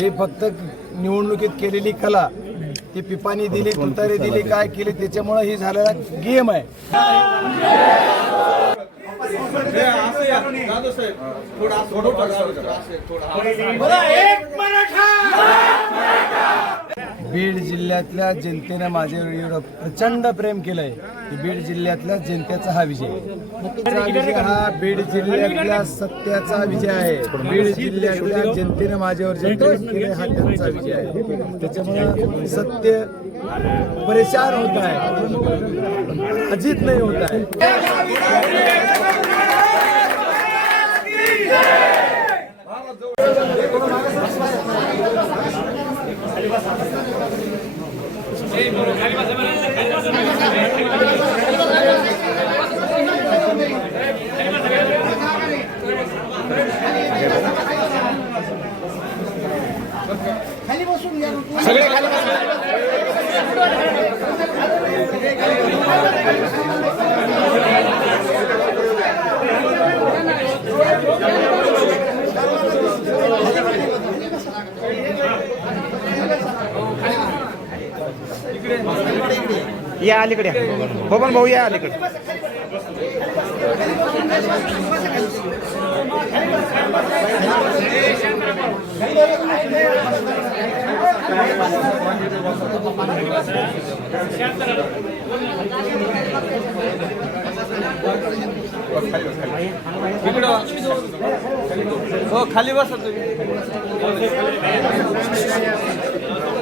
ते फक्त निवडणुकीत केलेली कला ती पिपाणी दिली तुतारी दिली काय केली त्याच्यामुळे ही झालेला गेम आहे. बीड जिल्ह्यातल्या जनतेने माझ्यावर एवढं प्रचंड प्रेम केलंय की बीड जिल्ह्यातल्या जनतेचा हा विजय. हा विजय हा बीड जिल्ह्यातल्या सत्याचा विजय आहे. बीड जिल्ह्यातल्या जनतेने माझ्यावर जे प्रेम केलंय हा त्यांचा विजय आहे. त्याच्यामुळे सत्य परेशान होत आहे. अजित नाही होत आहे. ゲームの鍵は迫られた。या अलीकडे. बबन भाऊ या अलीकडे. हो खाली बसा तुम्ही.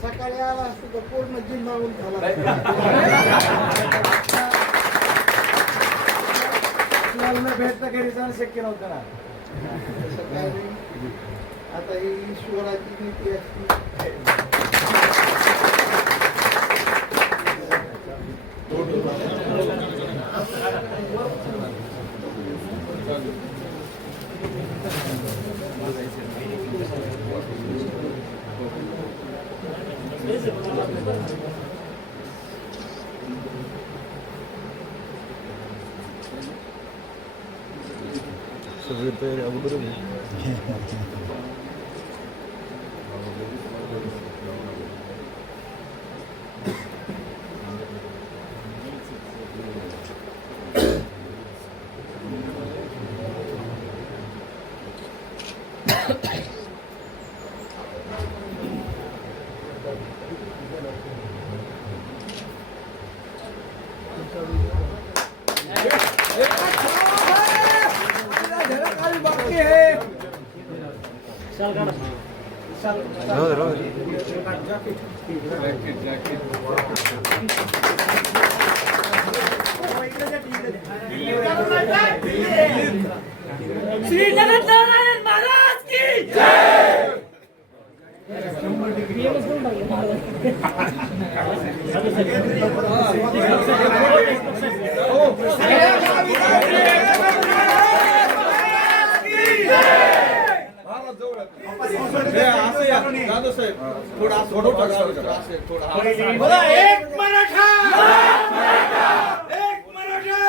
सकाळी आला असतो तर पूर्ण जिल्हा झाला आपल्याला भेटणं घरी जाणं शक्य नव्हतं ना. सकाळी आता ही ईश्वराची नीती असते. श्री जगत नारायण महाराज की असं या जाधव साहेब थोडं असं थोडं असं असं थोडं असं. बोला एक मराठा! एक मराठा!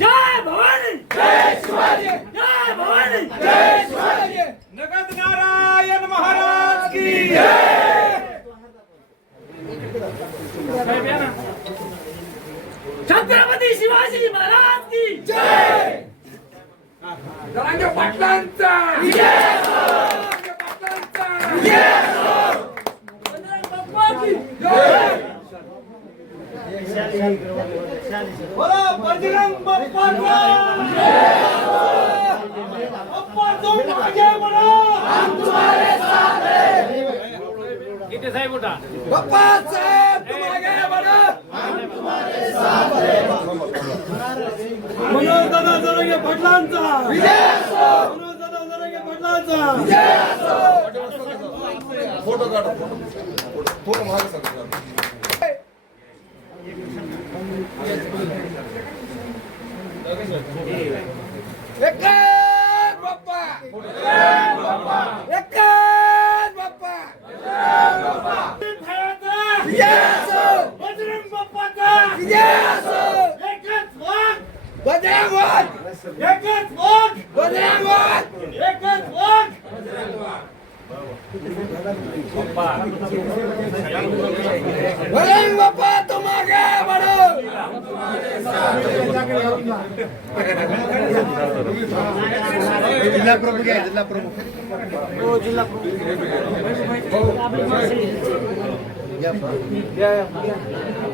जय भवानी! जय शिवाजी! जय भवानी! जय शिवाजी! नगद नारायण महाराज की छत्रपती शिवाजी महाराज की जय! जरांगे पाटलांचा! बोला बजरंग बप्पाचा! बप्पा आगे बढ़ो हम तुम्हारे साथ हैं बाप्पा साहेब तुम आगे बढ़ो मनोज दादा जरंगे पाटलांचा. मनोज दादा जरंगे पाटलांचा फोटो काढा फोटो फोटो मागे सर एकच बाप्पा एकच बाप्पा विजय असो बजरंग बाप्पाचा विजय असो एकच वाघ बजरंग वाघ एकच वाघ बजरंग वाघ एकच वाघ बजरंग बाप्पा तुम आगे बढ़ो! जिल्हा प्रमुख जिल्हा प्रमुख. ए, खाली बसा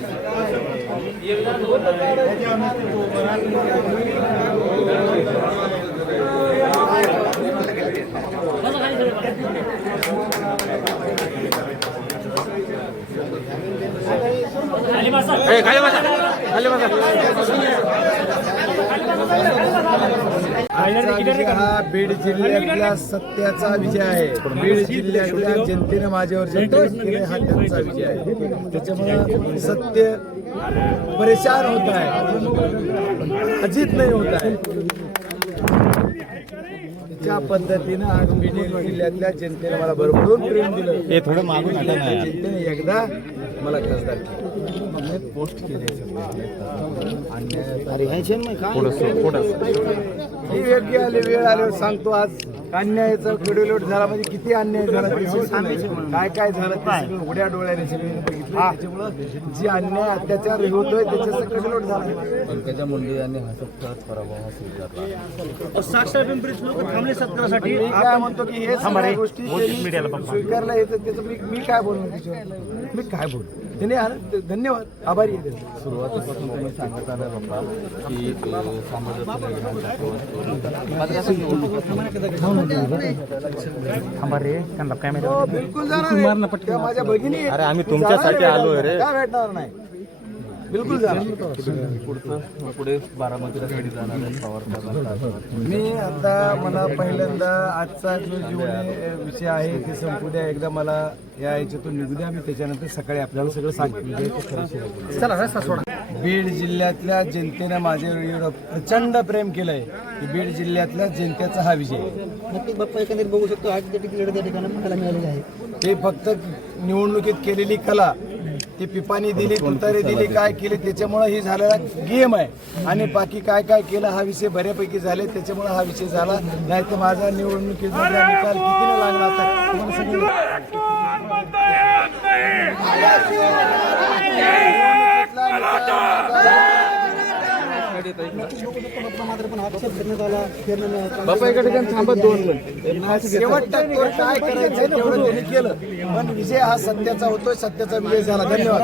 हा बीड जिल्ह्यातल्या सत्याचा विजय आहे बीड जिल्ह्यातल्या जनतेने माझ्यावर जे केले हा त्यांचा विजय आहे त्याच्यामुळे सत्य परेशान होत आहे. अजित नाही होत आहे. त्या पद्धतीनं आज बीड जिल्ह्यातल्या जनतेने मला भरभरून प्रेम दिलं. हे थोडं मागून जनतेने एकदा मला खासदार केलं. पोस्ट केले ही योग्य आली वेळ आल्यावर सांगतो आज. अन्यायाचा कडलोट झाला म्हणजे किती अन्याय झाला ते. काय काय झालं ते सगळं उघड्या डोळ्याने सगळे बघितलं. त्याच्यामुळं जी अन्याय अत्याचार होतोय त्याच्याचा कडलोट झाला. पंकजा मुंडे यांनी हसतखत पराभव स्वीकारला. साक्षर पिंपरीत लोक थांबले सत्कारासाठी. मी काय म्हणतो की हे सगळ्या गोष्टी स्वीकारल्या येतं त्याचं मी मी काय बोलू मी काय बोलू? त्याने धन्यवाद. आभारी आहे. सुरुवातीपासून तुम्ही सांगत आलाय बाबा की हो, बिलकुल माझ्या भगिनी. अरे, आम्ही तुमच्यासाठी आलोय रे. का भेटणार नाही. बिलकुल पुढचं पुढे बारामतीला जाणार आहे पवार साहेबांचा. मी आता मला पहिल्यांदा आजचा जो जीवन विषय आहे ते संपू द्या एकदा मला या याच्यातून निघू द्या. मी त्याच्यानंतर सकाळी आपल्याला सगळं रस्ता सोडा बीड जिल्ह्यातल्या जनतेने माझ्यावर एवढं प्रचंड प्रेम केलंय की बीड जिल्ह्यातल्या जनतेचा हा विजय. नक्कीच बाप्पा एकंदरीत बघू शकतो आठ त्या ठिकाणी मिळालेले आहे. ते फक्त निवडणुकीत केलेली कला ती पिपानी दिली तुतारी दिली काय केली त्याच्यामुळं ही झालेला गेम आहे. आणि बाकी काय काय केलं हा विषय बऱ्यापैकी झाले त्याच्यामुळं हा विषय झाला. नाही तर माझा निवडणुकीचा निकाल लागला होता तुम्हाला सगळं नक्कीच बघू शकतो बाप्पा मात्र पण आक्षेप करण्यात आला फिरणं बापा एका ठिकाणी थांबत दोन काय करायचं केलं. पण विजय हा सत्याचा होतोय सत्याचा विजय झाला. धन्यवाद.